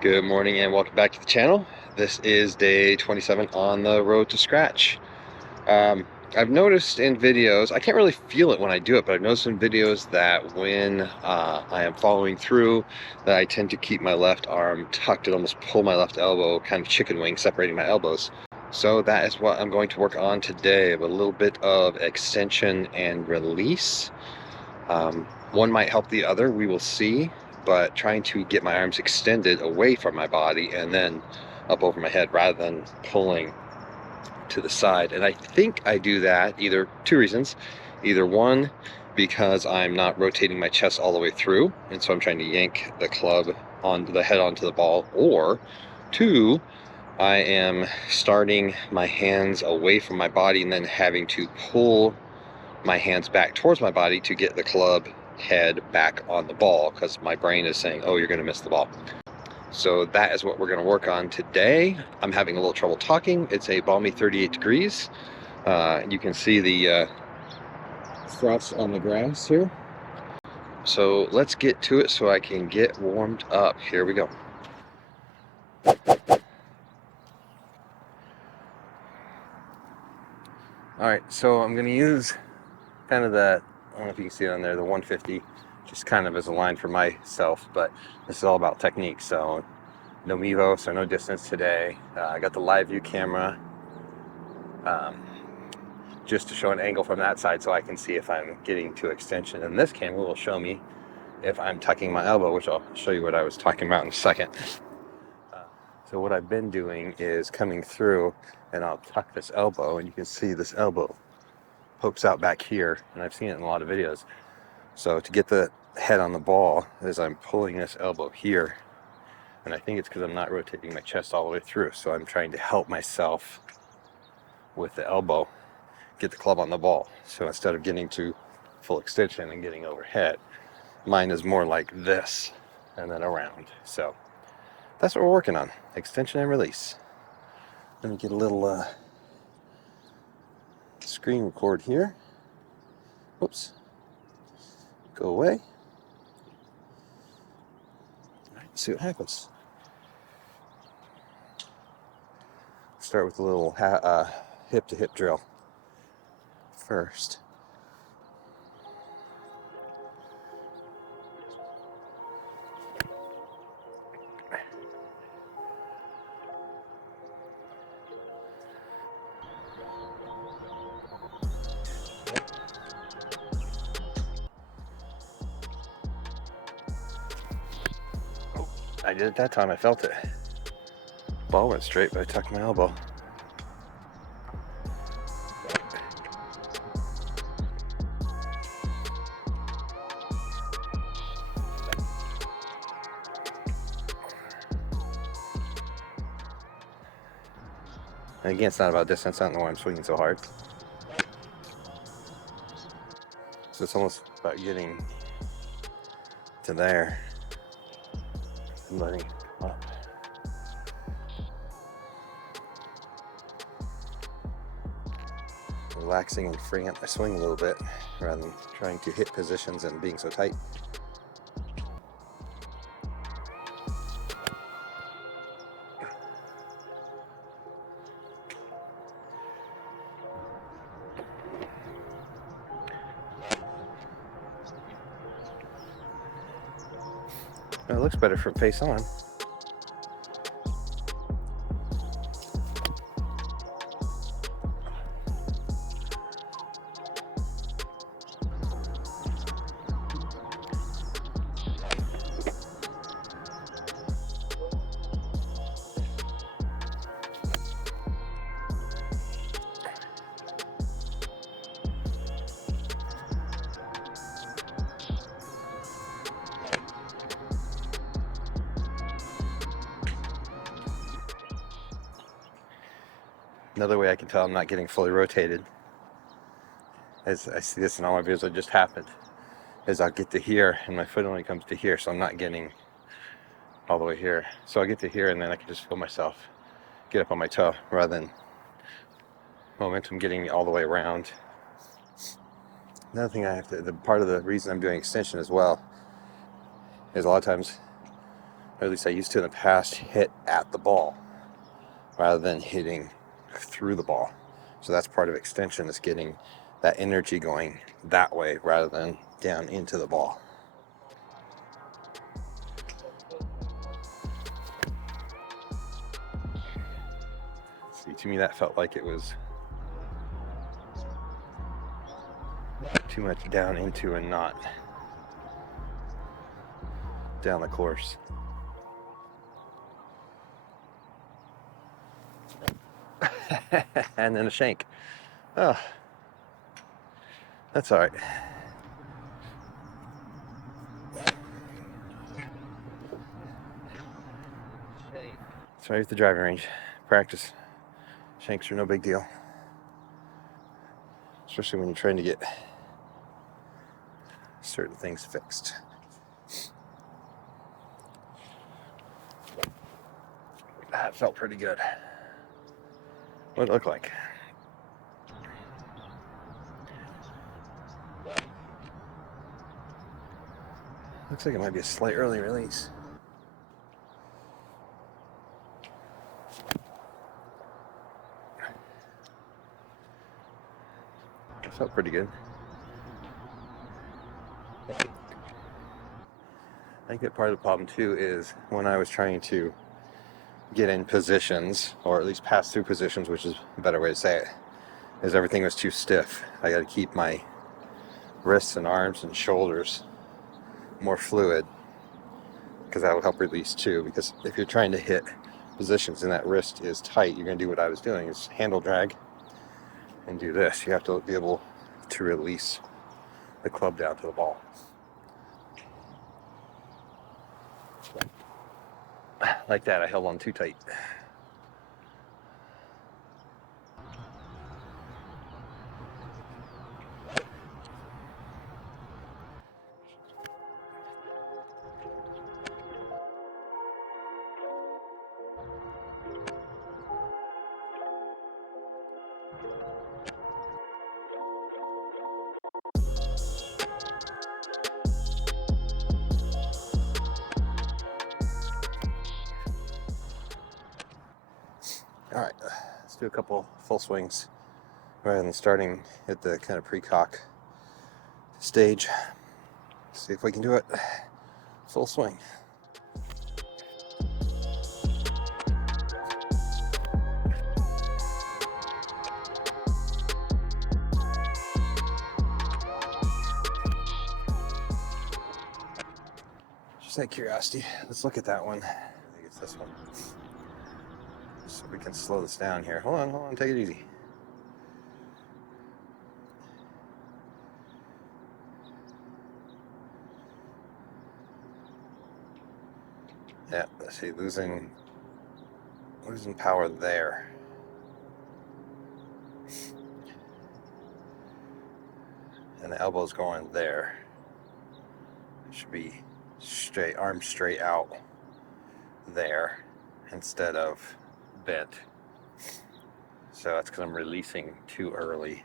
Good morning and welcome back to the channel. This is day 27 on the road to scratch. I've noticed in videos, I can't really feel it when I do it, but I've noticed in videos that when I am following through, that I tend to keep my left arm tucked and almost pull my left elbow, kind of chicken wing, separating my elbows. So that is what I'm going to work on today, a little bit of extension and release. One might help the other, we will see, but trying to get my arms extended away from my body and then up over my head rather than pulling to the side. And I think I do that either two reasons. Either one, because I'm not rotating my chest all the way through, and so I'm trying to yank the club onto the head onto the ball, or two, I am starting my hands away from my body and then having to pull my hands back towards my body to get the club head back on the ball because my brain is saying, oh, you're going to miss the ball. So that is what we're going to work on today. I'm having a little trouble talking. It's a balmy 38 degrees. You can see the frost on the grass here. So let's get to it so I can get warmed up. Here we go. All right, so I'm going to use kind of the, I don't know if you can see it on there, the 150, just kind of as a line for myself, but this is all about technique. So no Mevo, so no distance today. I got the live view camera just to show an angle from that side so I can see if I'm getting to extension. And this camera will show me if I'm tucking my elbow, which I'll show you what I was talking about in a second. So what I've been doing is coming through and I'll tuck this elbow, and you can see this elbow pokes out back here, and I've seen it in a lot of videos. So to get the head on the ball is I'm pulling this elbow here, and I think it's because I'm not rotating my chest all the way through. So I'm trying to help myself with the elbow get the club on the ball. So instead of getting to full extension and getting overhead, mine is more like this and then around. So that's what we're working on, extension and release. Let me get a little screen record here. Whoops. Go away. All right, see what happens. Start with a little hip to hip drill first. I did it that time, I felt it. Ball went straight, but I tucked my elbow. And again, it's not about distance, I don't know why I'm swinging so hard. So it's almost about getting to there and letting it come up. Relaxing and freeing up my swing a little bit rather than trying to hit positions and being so tight. Well, it looks better from face on. Another way I can tell I'm not getting fully rotated, as I see this in all my videos that just happened, is I'll get to here and my foot only comes to here, so I'm not getting all the way here. So I'll get to here and then I can just feel myself get up on my toe rather than momentum getting all the way around. Another thing I have to, the part of the reason I'm doing extension as well is a lot of times or at least I used to in the past, hit at the ball rather than hitting through the ball. So that's part of extension, is getting that energy going that way rather than down into the ball. See, to me that felt like it was too much down into and not down the course. And then a shank. Oh, that's all right. That's right at the driving range. Practice. Shanks are no big deal, especially when you're trying to get certain things fixed. That felt pretty good. What did it look like? Looks like it might be a slight early release. It felt pretty good. I think that part of the problem too is when I was trying to get in positions, or at least pass through positions, which is a better way to say it, is everything was too stiff. I got to keep my wrists and arms and shoulders more fluid, because that will help release too. Because if you're trying to hit positions and that wrist is tight, you're going to do what I was doing, is handle drag and do this. You have to be able to release the club down to the ball. Like that, I held on too tight. All right, let's do a couple full swings rather than starting at the kind of pre-cock stage. See if we can do it full swing. Just out of curiosity, let's look at that one. I think it's this one. So we can slow this down here. Hold on, take it easy. Yeah, let's see, losing power there. And the elbow's going there. It should be straight, arms straight out there instead of bent. So that's because I'm releasing too early.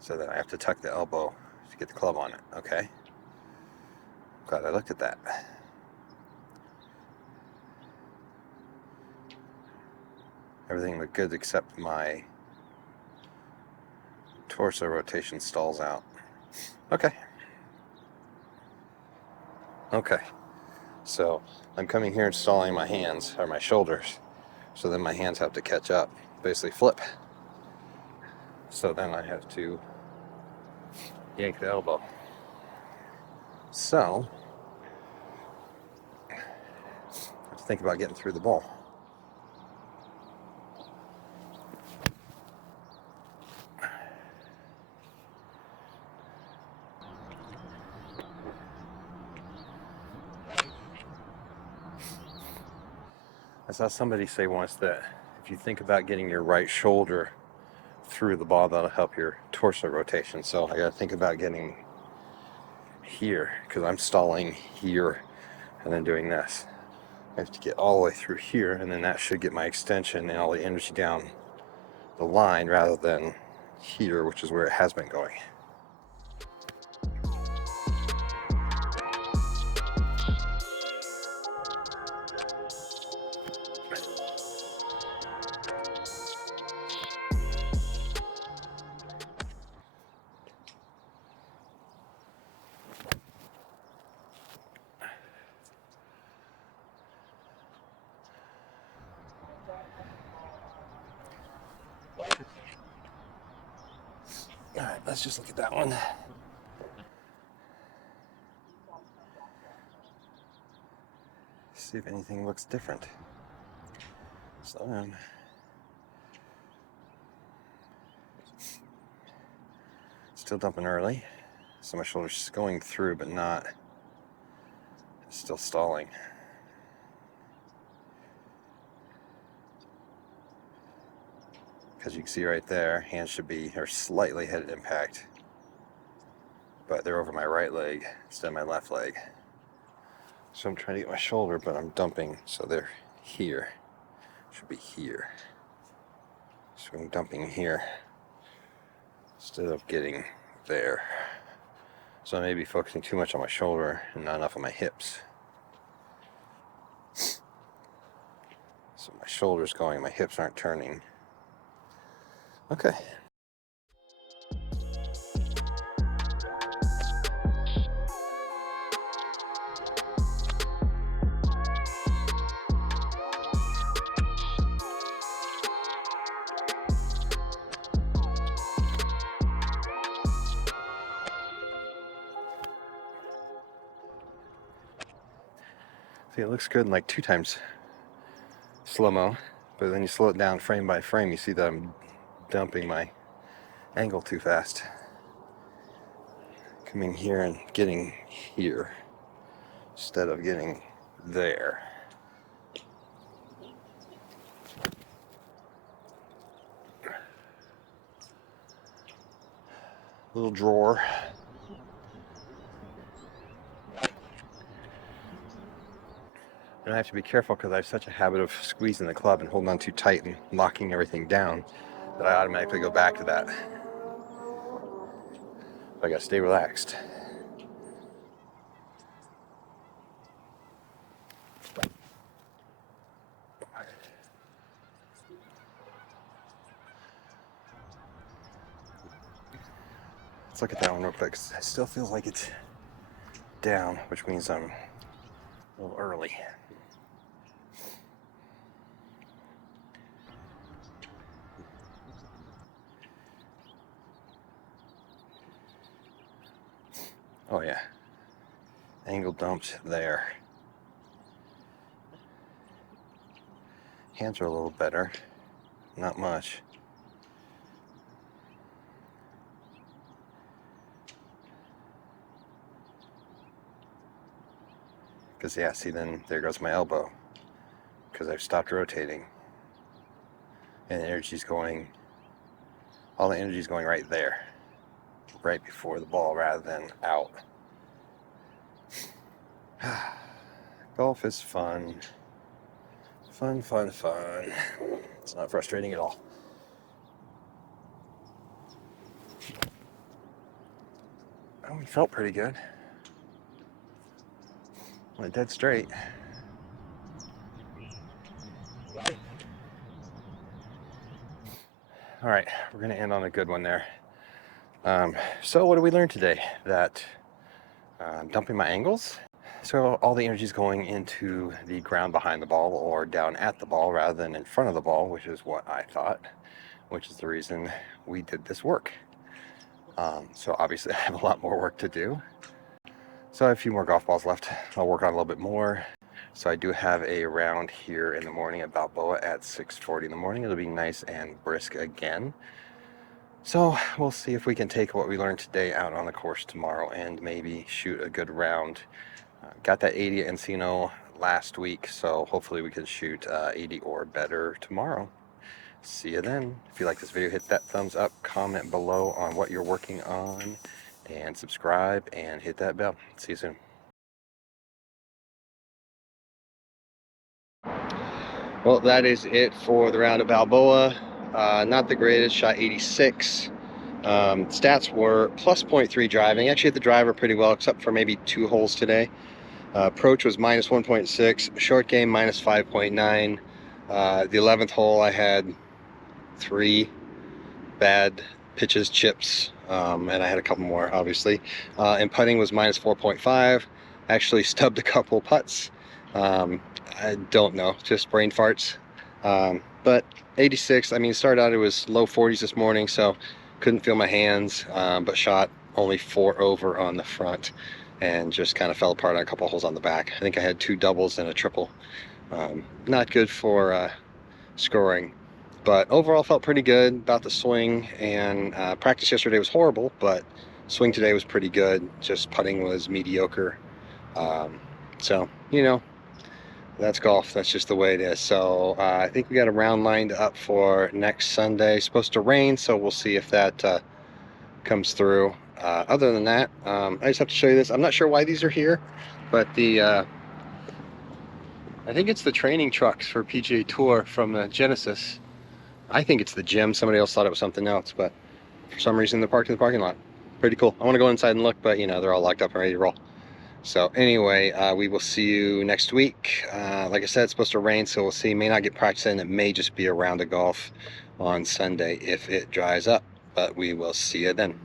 So then I have to tuck the elbow to get the club on it, okay? Glad I looked at that. Everything looked good except my torso rotation stalls out. Okay. So I'm coming here and stalling my hands, or my shoulders, so then my hands have to catch up, basically flip. So then I have to yank the elbow. So I have to think about getting through the ball. I saw somebody say once that if you think about getting your right shoulder through the ball, that'll help your torso rotation. So I got to think about getting here, because I'm stalling here and then doing this. I have to get all the way through here, and then that should get my extension and all the energy down the line rather than here, which is where it has been going. All right, let's just look at that one. See if anything looks different. Slow down. Still dumping early. So my shoulder's going through, but not still stalling. Because you can see right there, hands should be or slightly head impact, but they're over my right leg instead of my left leg. So I'm trying to get my shoulder, but I'm dumping, so they're here. Should be here. So I'm dumping here instead of getting there. So I may be focusing too much on my shoulder and not enough on my hips. So my shoulder's going, my hips aren't turning. Okay. See, it looks good in like 2 times slow-mo, but then you slow it down frame by frame, you see that I'm dumping my angle too fast. Coming here and getting here instead of getting there. Little drawer. And I have to be careful because I have such a habit of squeezing the club and holding on too tight and locking everything down that I automatically go back to that. But I gotta stay relaxed. Let's look at that one real quick. It still feels like it's down, which means I'm a little early. Oh yeah, angle dumped there. Hands are a little better, not much. Because yeah, see, then there goes my elbow because I've stopped rotating and the energy's going, all the energy's going right there, right before the ball rather than out. Golf is fun. Fun, fun, fun. It's not frustrating at all. Oh, it felt pretty good. Went dead straight. All right, we're gonna end on a good one there. So what did we learn today? That dumping my angles. So all the energy is going into the ground behind the ball or down at the ball rather than in front of the ball, which is what I thought, which is the reason we did this work. So obviously I have a lot more work to do. So I have a few more golf balls left. I'll work on a little bit more. So I do have a round here in the morning at Balboa at 6:40 in the morning. It'll be nice and brisk again. So we'll see if we can take what we learned today out on the course tomorrow and maybe shoot a good round. Got that 80 at Encino last week, so hopefully we can shoot 80 or better tomorrow. See you then. If you like this video, hit that thumbs up, comment below on what you're working on, and subscribe and hit that bell. See you soon. Well, that is it for the round of Balboa. Not the greatest, shot 86. Stats were plus 0.3 driving. Actually hit the driver pretty well, except for maybe 2 holes today. Approach was minus 1.6. Short game minus 5.9. The 11th hole I had 3 bad pitches, chips, and I had a couple more, obviously. And putting was minus 4.5. Actually stubbed a couple putts. I don't know, just brain farts. But 86, I mean, started out it was low 40s this morning, so couldn't feel my hands, but shot only 4 over on the front and just kind of fell apart on a couple holes on the back. I think I had 2 doubles and a triple. Not good for scoring, but overall felt pretty good about the swing. And practice yesterday was horrible, but swing today was pretty good. Just putting was mediocre. So, you know, that's golf. That's just the way it is. So I think we got a round lined up for next Sunday. It's supposed to rain, so we'll see if that comes through. Other than that, I just have to show you this. I'm not sure why these are here, but the I think it's the training trucks for PGA Tour from the Genesis. I think it's the gym. Somebody else thought it was something else, but for some reason they're parked in the parking lot. Pretty cool. I want to go inside and look, but you know, they're all locked up and ready to roll. So anyway, we will see you next week. Like I said, it's supposed to rain, so we'll see. May not get practice in. It may just be a round of golf on Sunday if it dries up, but we will see you then.